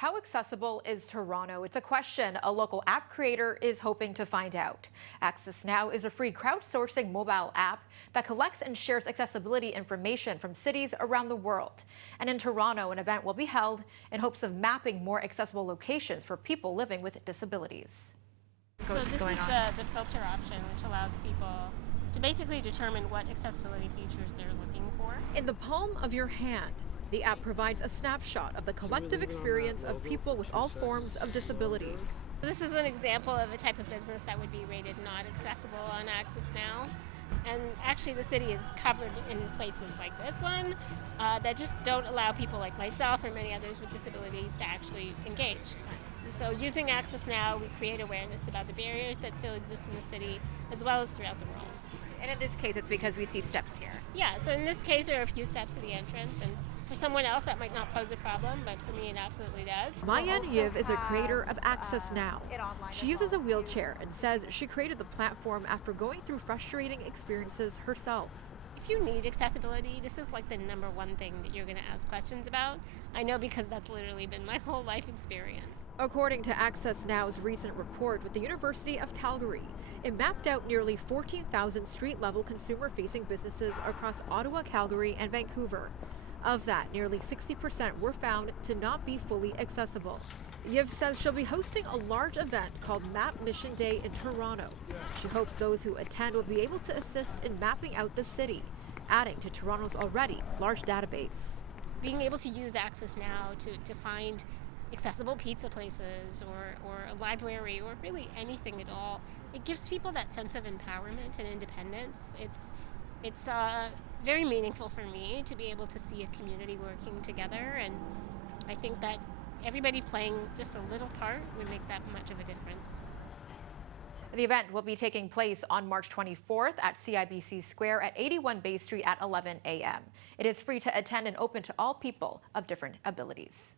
How accessible is Toronto? It's a question a local app creator is hoping to find out. Access Now is a free crowdsourcing mobile app that collects and shares accessibility information from cities around the world. And in Toronto, an event will be held in hopes of mapping more accessible locations for people living with disabilities. So this is the filter option, which allows people to basically determine what accessibility features they're looking for. In the palm of your hand, the app provides a snapshot of the collective experience of people with all forms of disabilities. This is an example of a type of business that would be rated not accessible on Access Now. And actually the city is covered in places like this one that just don't allow people like myself or many others with disabilities to actually engage. So using Access Now, we create awareness about the barriers that still exist in the city as well as throughout the world. And in this case, it's because we see steps here. Yeah, so in this case, there are a few steps to the entrance, and for someone else that might not pose a problem, but for me it absolutely does. Mayan Yiv is a creator of Access Now. She uses a wheelchair and says she created the platform after going through frustrating experiences herself. If you need accessibility, this is like the number one thing that you're going to ask questions about. I know because that's literally been my whole life experience. According to Access Now's recent report with the University of Calgary, it mapped out nearly 14,000 street-level consumer-facing businesses across Ottawa, Calgary, and Vancouver. Of that, nearly 60% were found to not be fully accessible. Yiv says she'll be hosting a large event called Map Mission Day in Toronto. She hopes those who attend will be able to assist in mapping out the city, adding to Toronto's already large database. Being able to use Access Now to find accessible pizza places or a library or really anything at all, it gives people that sense of empowerment and independence. It's very meaningful for me to be able to see a community working together, and I think that everybody playing just a little part would make that much of a difference. The event will be taking place on March 24th at CIBC Square at 81 Bay Street at 11 a.m. It is free to attend and open to all people of different abilities.